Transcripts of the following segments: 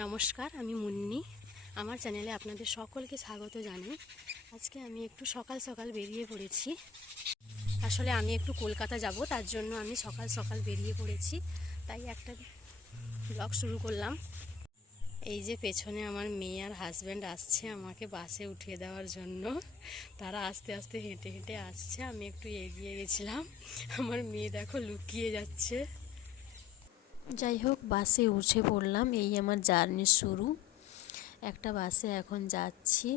নমস্কার, আমি মুন্নি। আমার চ্যানেলে আপনাদের সকলকে স্বাগত জানাই। আজকে আমি একটু সকাল সকাল বেরিয়ে পড়েছি। আসলে আমি একটু কলকাতা যাব, তার জন্য আমি সকাল সকাল বেরিয়ে পড়েছি। তাই একটা ব্লগ শুরু করলাম। এই যে পেছনে আমার মেয়ে আর হাজব্যান্ড আসছে আমাকে বাসে উঠিয়ে দেওয়ার জন্য। তারা আস্তে আস্তে হেঁটে হেঁটে আসছে, আমি একটু এগিয়ে গেছিলাম। আমার মেয়ে দেখো লুকিয়ে যাচ্ছে। যাই হোক, বাসে উঠে পড়লাম। এই আমার জার্নির শুরু। একটা বাসে এখন যাচ্ছি,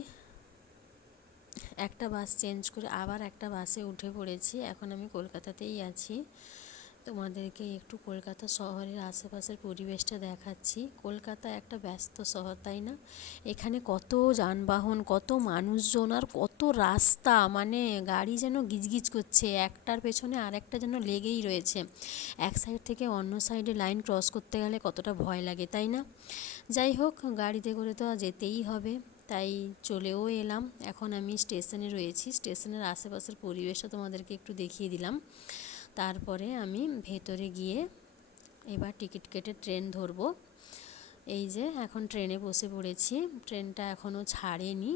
একটা বাস চেঞ্জ করে আবার একটা বাসে উঠে পড়েছি। এখন আমি কলকাতাতেই আছি। তোমাদেরকে একটু কলকাতা শহরের আশেপাশের পরিবেশটা দেখাচ্ছি। কলকাতা একটা ব্যস্ত শহর, তাই না? এখানে কত যানবাহন, কত মানুষজন আর কত রাস্তা, মানে গাড়ি যেন গিজগিজ করছে, একটার পেছনে আরেকটা যেন লেগেই রয়েছে। এক সাইড থেকে অন্য সাইডে লাইন ক্রস করতে গেলে কতটা ভয় লাগে, তাই না? যাই হোক, গাড়িতে করে তো যেতেই হবে, তাই চলেও এলাম। এখন আমি স্টেশনে রয়েছি। স্টেশনের আশেপাশের পরিবেশটা তোমাদেরকে একটু দেখিয়ে দিলাম। তারপরে আমি ভেতরে গিয়ে এবার টিকিট কেটে ট্রেন ধরবো। এই যে এখন ট্রেনে বসে পড়েছি। ট্রেনটা এখনও ছাড়েনি,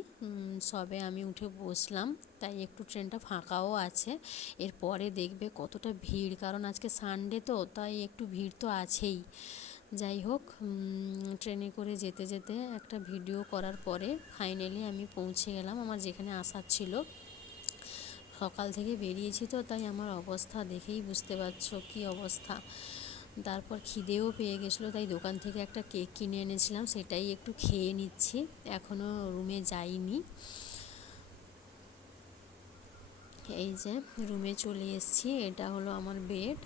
সবে আমি উঠে বসলাম, তাই একটু ট্রেনটা ফাঁকাও আছে। এরপরে দেখবে কতটা ভিড়, কারণ আজকে সানডে তো, তাই একটু ভিড় তো আছেই। যাই হোক, ট্রেনে করে যেতে যেতে একটা ভিডিও করার পরে ফাইনালি আমি পৌঁছে গেলাম আমার যেখানে আসার ছিল। সকাল থেকে বেরিয়েছি তো, তাই আমার অবস্থা দেখেই বুঝতে পারছো কী অবস্থা। তারপর খিদেও পেয়ে গেছিলো, তাই দোকান থেকে একটা কেক কিনে এনেছিলাম, সেটাই একটু খেয়ে নিচ্ছি। এখনও রুমে যাইনি। এই যে রুমে চলে এসেছি, এটা হলো আমার বেড।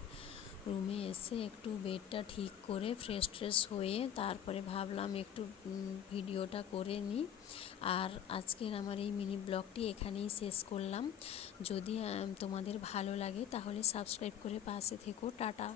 রুমে এসে একটু বেডটা ঠিক করে ফ্রেশ ট্রেশ হয়ে তারপরে ভাবলাম একটু ভিডিওটা করে নিই। আর আজকের আমার এই মিনি ব্লগটি এখানেই শেষ করলাম। যদি তোমাদের ভালো লাগে তাহলে সাবস্ক্রাইব করে পাশে থেকো। টাটা।